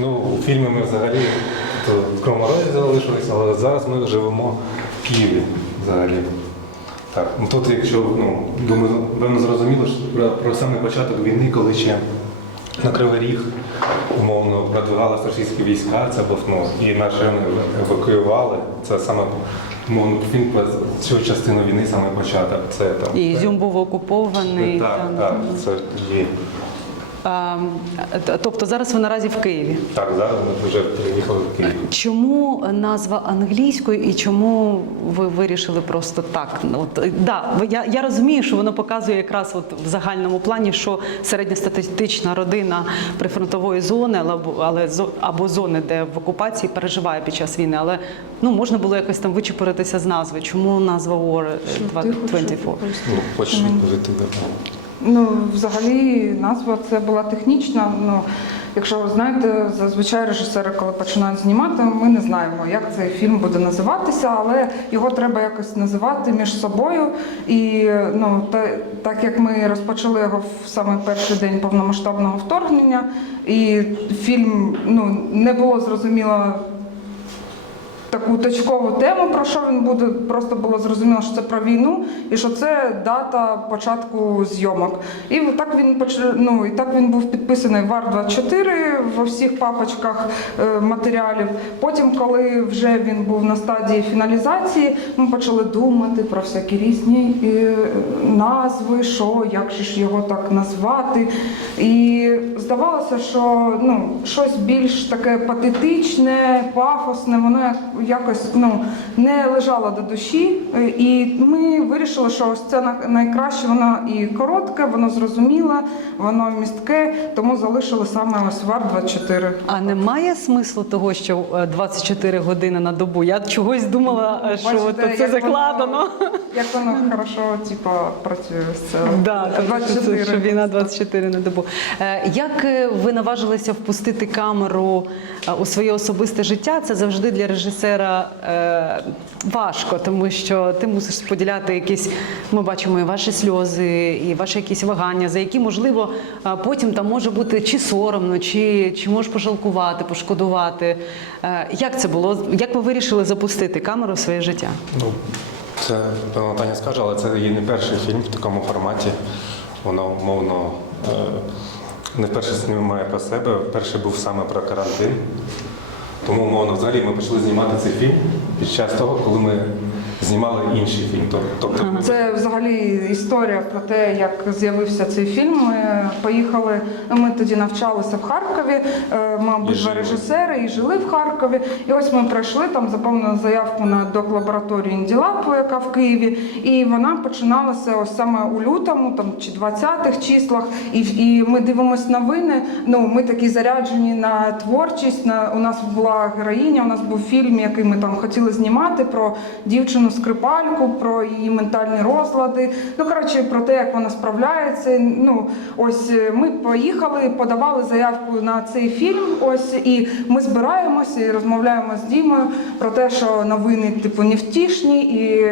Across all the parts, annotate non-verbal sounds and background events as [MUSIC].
Ну, у фільмі ми взагалі то в Кривому Розі залишилися, але зараз ми живемо в Києві взагалі. Так, ну тут, якщо ну, думаю, певно зрозуміло що про, про самий початок війни, коли ще на Кривий Ріг умовно продвигалися російські війська, це був ну, і наші евакуювали. Це саме умовно фільм про цю частину війни, саме початок. Це там І Ізюм був окупований. так, там. так, це є. А, тобто зараз ви наразі в Києві. Так, зараз ми вже переїхали в Київ. Чому назва англійською і чому ви вирішили просто так? Ну, От, е, да, я, я розумію, що воно показує якраз от в загальному плані, що середньостатистична родина прифронтової зони, але, або- але або зони, де в окупації переживає під час війни. Але ну можна було якось там вичепуритися з назви. Чому назва War е, два- 24? Ну, хочеш відповісти на Ну, взагалі, назва це була технічна. Ну, якщо ви знаєте, зазвичай режисери, коли починають знімати, ми не знаємо, як цей фільм буде називатися, але його треба якось називати між собою. І ну, та, так як ми розпочали його в саме перший день повномасштабного вторгнення, і фільм ну, не було зрозуміло таку точкову тему, про що він буде. Просто було зрозуміло, що це про війну і що це дата початку зйомок. І так він ну, і так він був підписаний в АР-24 во всіх папочках е, матеріалів. Потім, коли вже він був на стадії фіналізації, ми почали думати про всякі різні е, назви, що, як ж його так назвати. І здавалося, що ну, щось більш таке патетичне, пафосне, воно як- якось ну, не лежало до душі. Е, І ми вирішили, що ось це найкраще, воно і коротке, воно зрозуміле, воно містке, тому залишили саме ось ВАР 24. А немає смислу того, що е, 24 години на добу? Я чогось думала, е, що Бачите, це як закладено. Воно, як воно хорошо типа, працює з це. Да, тобто, що, війна 24 на добу. Е, Як е, ви наважилися впустити камеру е, у своє особисте життя? Це завжди для режисера е, важко, тому що ти мусиш поділяти якісь. Ми бачимо і ваші сльози, і ваші якісь вагання, за які можливо е, потім там може бути чи соромно, чи, чи можеш пожалкувати, пошкодувати. Е, Як це було? Як ви вирішили запустити камеру в своє життя? Ну, це певно Таня скаже, але це є не перший фільм в такому форматі. Воно умовно не вперше знімає про себе. Перший був саме про карантин. Тому умовно взагалі ми почали знімати цей фільм під час того, коли ми знімали інший фільм. Тоб- Тобто Це взагалі історія про те, як з'явився цей фільм. Ми поїхали. ну, Ми тоді навчалися в Харкові. е, Мабуть, два режисери і жили в Харкові. І ось ми прийшли там, заповнили заявку на доклабораторію Інділаб, яка в Києві. І вона починалася ось саме у лютому, там чи 20-х числах. І, і ми дивимося новини. Ну ми такі заряджені на творчість. На у нас була героїня. У нас був фільм, який ми там хотіли знімати про дівчину скрипальку, про її ментальні розлади. Ну коротше, про те, як вона справляється. Ну ось е, ми поїхали, подавали заявку на цей фільм. Ось і ми збираємося і розмовляємо з Дімою про те, що новини типу невтішні, і,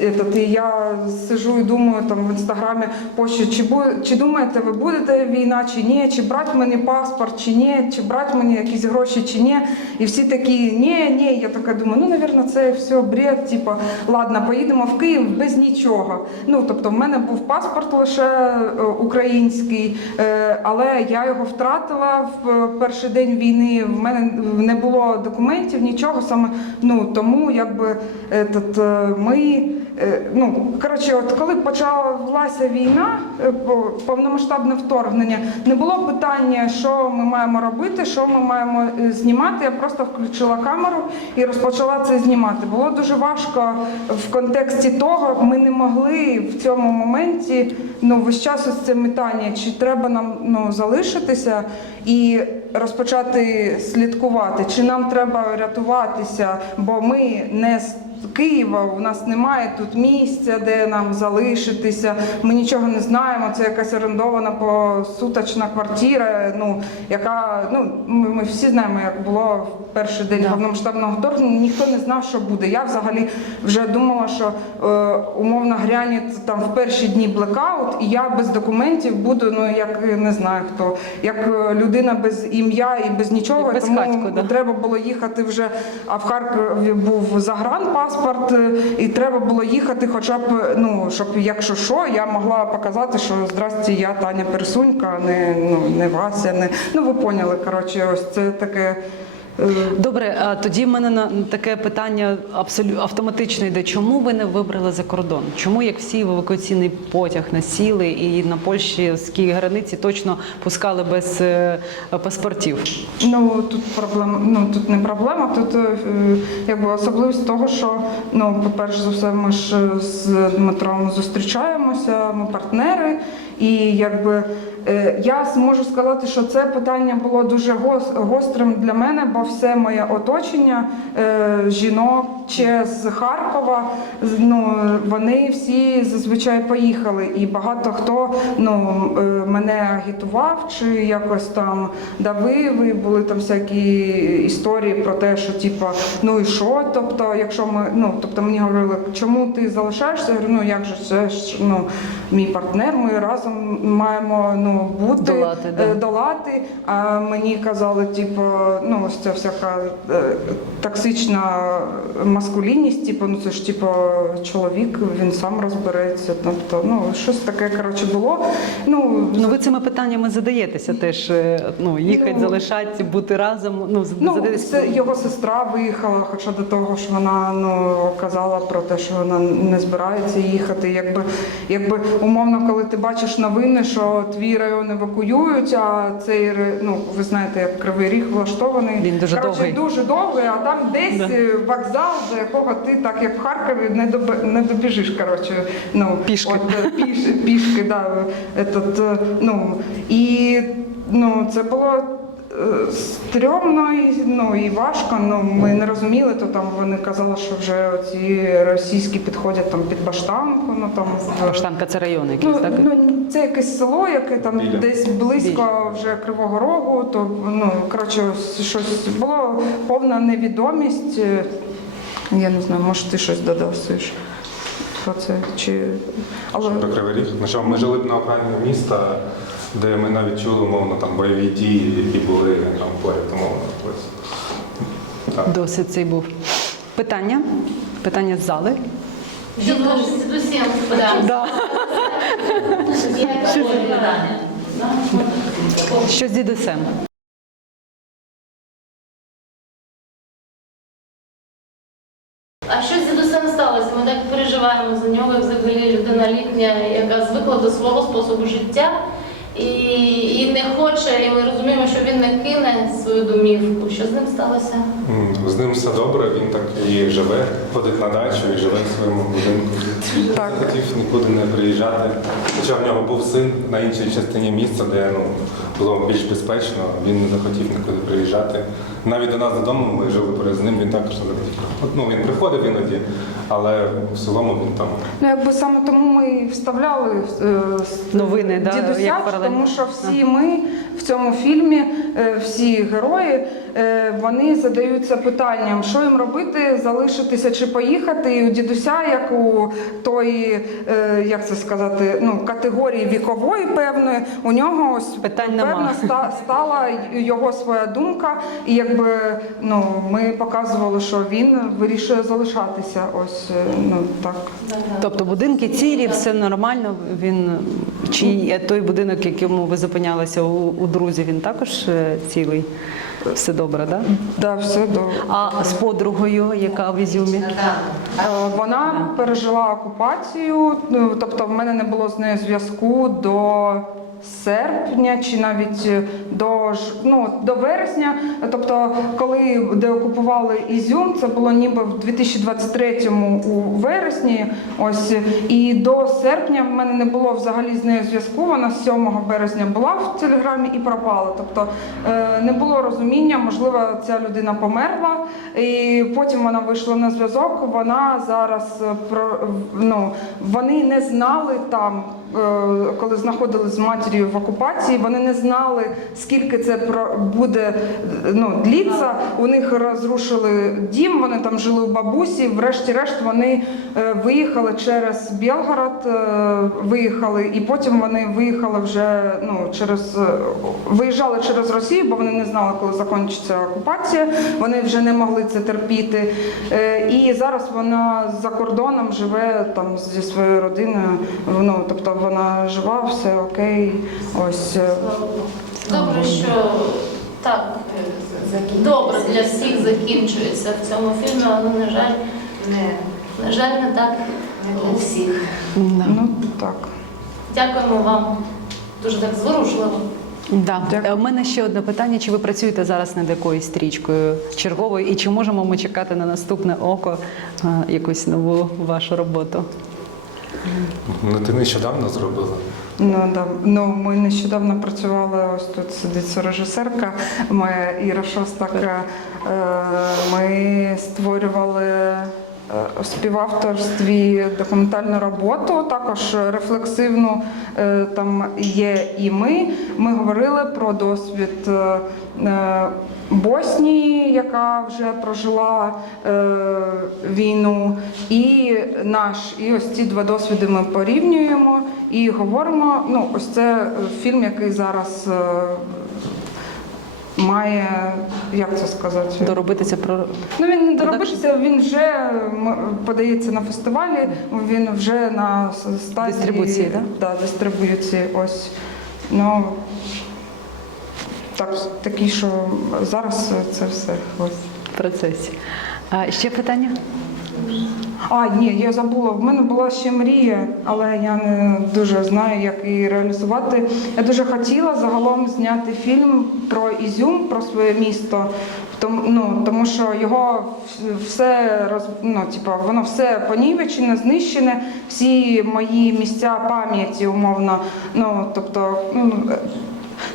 этот, і я сижу і думаю там в інстаграмі, пощу, чи чи думаєте, ви будете війна, чи ні, чи брати мені паспорт, чи ні, чи брати мені якісь гроші, чи ні. І всі такі, ні, ні. Я така думаю, ну навірно, це все бред. Типа, ладно, поїдемо в Київ без нічого. Ну тобто, в мене був паспорт лише е, український, е, але я його втратила в е, перший день війни. В мене не було документів, нічого саме. Ну тому якби этот, е, ми. Е, Ну, коротше, от коли почалася війна, е, по- повномасштабне вторгнення, не було питання, що ми маємо робити, що ми маємо е, знімати. Я просто включила камеру і розпочала це знімати. Було дуже важко в контексті того, ми не могли в цьому моменті ну, весь час ось це метання, чи треба нам ну, залишитися і розпочати слідкувати, чи нам треба рятуватися, бо ми не з Києва, у нас немає тут місця, де нам залишитися. Ми нічого не знаємо. Це якась орендована посуточна квартира. Ну яка ну ми, всі знаємо, як було в перший день повномасштабного вторгнення. Ніхто не знав, що буде. Я взагалі вже думала, що е, умовно грянет там в перші дні блекаут, і я без документів буду. Ну як не знаю хто, як е, людина без ім'я і без нічого. Без тому хатьку, да. треба було їхати вже. А в Харкові був загранпаспорт, е, і треба було їхати, хоча б ну щоб якщо що, я могла показати, що здрасті, я Таня Персунька, не ну не Вася, не ну ви поняли. Коротше, ось це таке. Е, Добре, а тоді в мене на таке питання абсолютно автоматично йде. Чому ви не вибрали за кордон? Чому як всі в евакуаційний потяг насіли і на польській границі точно пускали без е, паспортів? Ну тут проблема, ну тут не проблема. Тут е, якби особливість того, що ну, по-перше за все, ми ж з Дмитром зустрічаємося, ми партнери, і якби е, я можу сказати, що це питання було дуже гос- гострим для мене, бо все моє оточення е, жінок чи з Харкова, ну вони всі зазвичай поїхали, і багато хто ну е, мене агітував чи якось там давив, і були там всякі історії про те, що типа, ну і що? Тобто, якщо ми, ну тобто мені говорили, чому ти залишаєшся? Я говорю, ну як же це ж ну мій партнер, ми разом маємо ну бути Долати, да. е, долати. А мені казали, типу, ну ось ця всяка е, токсична маскулінність, типу, ну це ж типу чоловік, він сам розбереться. Тобто, ну щось таке коротше було. Ну, Ну ви цими питаннями задаєтеся теж. е, Ну їхати, Ну, залишати, бути разом. Ну, Ну, задаєтеся. це його сестра виїхала, хоча до того ж вона ну казала про те, що вона не збирається їхати. Якби, якби умовно, коли ти бачиш новини, що твій район евакуюють, а цей ре- ну ви знаєте, як кривий ріг влаштований. Він дуже Коротше, довгий. дуже довгий, а там десь Да. е, вокзал, до якого ти так як в Харкові не доб... не добіжиш. Коротше, ну Пішки. От, е, піш, пішки, да, этот, е, ну і ну це було. Стрьомно і, ну, і важко, ну, ми не розуміли, то там вони казали, що вже ці російські підходять там під баштанку, ну там Баштанка це район якийсь, Ну, так? ну, це якесь село, яке там Біля. десь близько вже Кривого Рогу, то ну коротше, щось було повна невідомість. Я не знаю, може ти щось додав Сиш? Про це чи але Що про Кривий Ріг? Ну ми жили б на окраїні міста, де ми навіть чули, умовно, там бойові дії, які були там поряд, умовно. Так. Досить цей був. Питання? Питання з зали? Да. Що з дідусем? А що з дідусем сталося? Ми так переживаємо за нього, як взагалі людина літня, яка звикла до свого способу життя і, і не хоче, і ми розуміємо, що він не кине свою домівку. Що з ним сталося? З ним все добре, він так і живе, ходить на дачу і живе в своєму будинку. Так. Не хотів нікуди не приїжджати. Хоча в нього був син на іншій частині міста, де ну, було більш безпечно, він не захотів нікуди приїжджати. Навіть до нас додому ми жили поряд з ним, він також не Ну, він приходив іноді, але в цілому він там. ну якби саме тому ми і вставляли е, Новини, да, дідуся, тому що всі ми в цьому фільмі, е, всі герої, е, вони задаються питанням, що їм робити, залишитися чи поїхати. І у дідуся, як у тої, е, як це сказати, ну категорії вікової певної, у нього ось Питань певно ста- стала його своя думка, і якби ну ми показували, що він вирішує залишатися. Ось е, ну так. Тобто будинки цілі, все нормально. Він чи той будинок, якому ви зупинялися у, у друзі, він також е, цілий. Все добре, так? Да? Да, все добре. А з подругою, яка в Ізюмі? Е, Вона пережила окупацію, ну, тобто в мене не було з нею зв'язку до серпня чи навіть до ну, до вересня. Тобто, коли деокупували Ізюм, це було ніби в 2023-му у вересні. Ось і до серпня в мене не було взагалі з нею зв'язку. Вона 7 березня була в телеграмі і пропала. Тобто е, не було розуміння, можливо, ця людина померла, і потім вона вийшла на зв'язок. Вона зараз е, про ну вони не знали там, е, коли знаходились з матір'ю завжди в окупації. Вони не знали, скільки це буде ну, дліться. У них розрушили дім, вони там жили у бабусі. Врешті-решт вони е, виїхали через Білгород, е, виїхали, і потім вони виїхали вже ну, через е, виїжджали через Росію, бо вони не знали, коли закінчиться окупація. Вони вже не могли це терпіти. І зараз вона за кордоном живе там зі своєю родиною. Ну тобто вона жива, все окей. Ось е, Добре, що так добре для всіх закінчується в цьому фільмі, але на жаль, на жаль, не так у всіх. Ну так. Дякуємо вам. Дуже так зворушливо. Да. Дякую. Е, У мене ще одне питання: чи ви працюєте зараз над якоюсь стрічкою черговою, і чи можемо ми чекати на наступне око е, якусь нову вашу роботу? Ну, ти нещодавно зробила. Ну да ну ми нещодавно працювали. Ось тут сидить режисерка. Моя Іра Шостак. Е, Ми створювали. Е, співавторстві документальну роботу, також рефлексивну е, там є і ми. Ми говорили про досвід е, Боснії, яка вже прожила війну, і наш. І ось ці два досвіди ми порівнюємо і говоримо. Ну, ось це фільм, який зараз має, як це сказати? Доробитися про Ну він не доробився, він вже подається на фестивалі, він вже на стадії Дистрибуції, да? Да, дистрибуції. Ось. Ну, так, такі, що зараз це все. Ось. процесі. А ще питання? А, ні, я забула. В мене була ще мрія, але я не дуже знаю, як її реалізувати. Я дуже хотіла загалом зняти фільм про Ізюм, про своє місто. Тому, ну, тому що його все роз, ну, типа, воно все понівечене, знищене, всі мої місця пам'яті, умовно. Ну, тобто,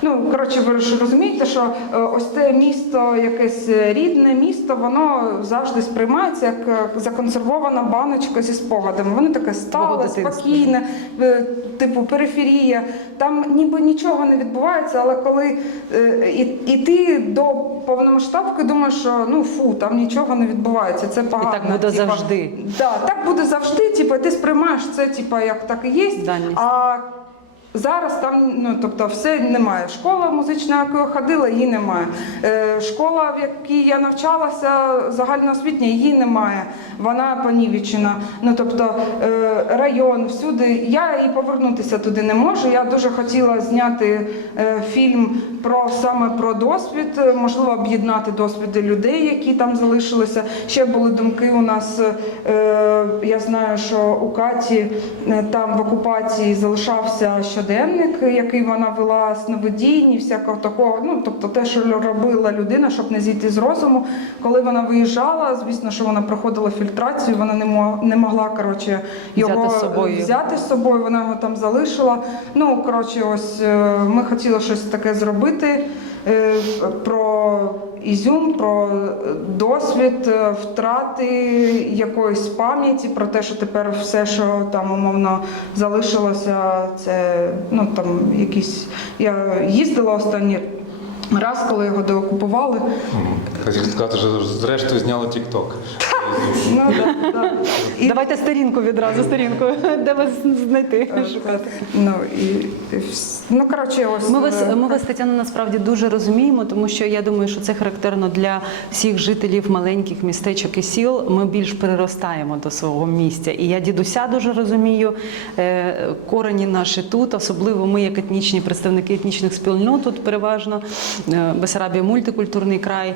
ну, е, коротше, ви ж розумієте, що е, ось те місто, якесь рідне місто, воно завжди сприймається як е, законсервована баночка зі спогадами. Воно таке стале, спокійне, е, типу периферія. Там ніби нічого не відбувається, але коли е, і, і ти до повномасштабки думаєш, що ну фу, там нічого не відбувається. Це погано. так буде Типа, завжди. Да, так буде завжди. Типу, ти сприймаєш це, типу, як так і є. Даність. А зараз там, ну тобто, все немає. Школа музична, яку я ходила, її немає. Е, школа, в якій я навчалася, загальноосвітня, її немає. Вона понівечена. Ну тобто е, район, всюди. Я і повернутися туди не можу. Я дуже хотіла зняти е, фільм про саме про досвід, можливо, об'єднати досвіди людей, які там залишилися. Ще були думки у нас. Я знаю, що у Каті там в окупації залишався щоденник, який вона вела сновидінь і всякого такого. Ну тобто те, що робила людина, щоб не зійти з розуму. Коли вона виїжджала, звісно, що вона проходила фільтрацію, вона не могла не могла коротше його Взяти з собою. взяти з собою. Вона його там залишила. Ну коротше, ось е, ми хотіли щось таке зробити. Е, Про Ізюм, про досвід е, втрати якоїсь пам'яті, про те, що тепер все, що там умовно залишилося, це ну там якісь. Я їздила останні. раз, коли його деокупували. Хотів сказати, що зрештою зняли TikTok. Ну, да, да. І- Давайте сторінку відразу, сторінку, де вас знайти, Е, шукати. Ну, і, ну коротше, ось. Ми вас, е, ми вас, Тетяна, насправді дуже розуміємо, тому що я думаю, що це характерно для всіх жителів маленьких містечок і сіл. Ми більш приростаємо до свого місця. І я дідуся дуже розумію. Е, Корені наші тут, особливо ми, як етнічні представники етнічних спільнот, тут переважно Бесарабія мультикультурний край.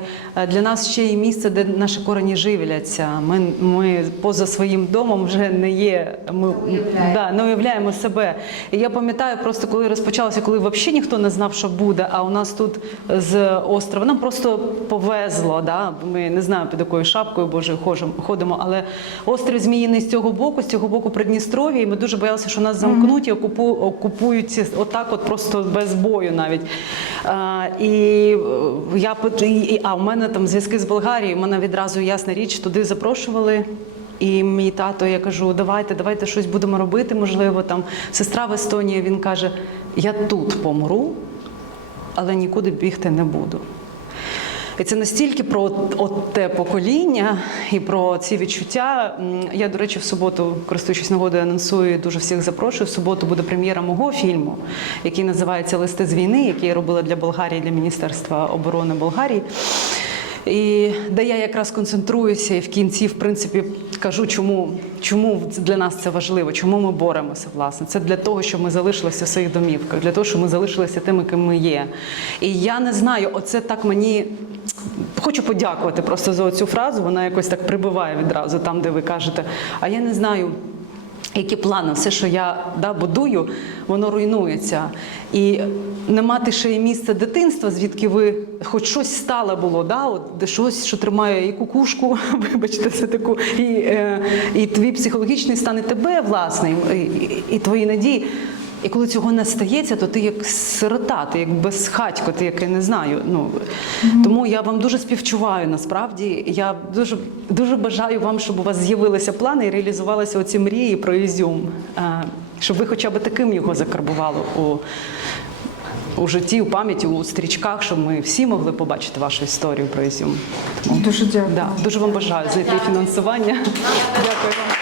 Для нас ще і місце, де наші корені живляться. Ми, ми поза своїм домом вже не є. Ми да, не уявляємо себе. І я пам'ятаю, просто коли розпочалося, коли взагалі ніхто не знав, що буде. А у нас тут з острова нам просто повезло. Да? Ми не знаємо під якою шапкою Боже ходимо. Але острів Зміїний з цього боку, з цього боку Придністров'я, і ми дуже боялися, що нас замкнуть і окупу, окупують отак, от просто без бою навіть. А, і е, я і, і- а у мене там зв'язки з Болгарією. Мене відразу ясна річ туди запрошували. І мій тато, я кажу, давайте, давайте щось будемо робити. Можливо, там сестра в Естонії. Він каже: Я тут помру, але нікуди бігти не буду. І це настільки про от, те покоління і про ці відчуття. Я, до речі, в суботу, користуючись нагодою, анонсую і дуже всіх запрошую. В суботу буде прем'єра мого фільму, який називається Листи з війни, який я робила для Болгарії, для Міністерства оборони Болгарії. І де я якраз концентруюся і в кінці, в принципі, кажу, чому, чому для нас це важливо, чому ми боремося, власне. Це для того, щоб ми залишилися в своїх домівках, для того, щоб ми залишилися тими, ким ми є. І я не знаю, оце так мені. Хочу подякувати просто за цю фразу. Вона якось так прибиває відразу там, де ви кажете. А я не знаю, які плани, все, що я да, будую, воно руйнується. І не мати ще й місце дитинства, звідки ви хоч щось стало було, да, от, щось, що тримає і кукушку, [LAUGHS] вибачте, це таку, і, і, і твій психологічний стан, і тебе, власне, і, і, і твої надії. І коли цього не стається, то ти як сирота, ти як безхатько, ти як я не знаю. Ну тому я вам дуже співчуваю. Насправді я дуже дуже бажаю вам, щоб у вас з'явилися плани і реалізувалися оці мрії про Ізюм, Е, щоб ви хоча б таким його закарбували у. У житті, у пам'яті, у стрічках, щоб ми всі могли побачити вашу історію про Ізюм. Дуже дякую. Да, дуже вам бажаю знайти фінансування. Дякую.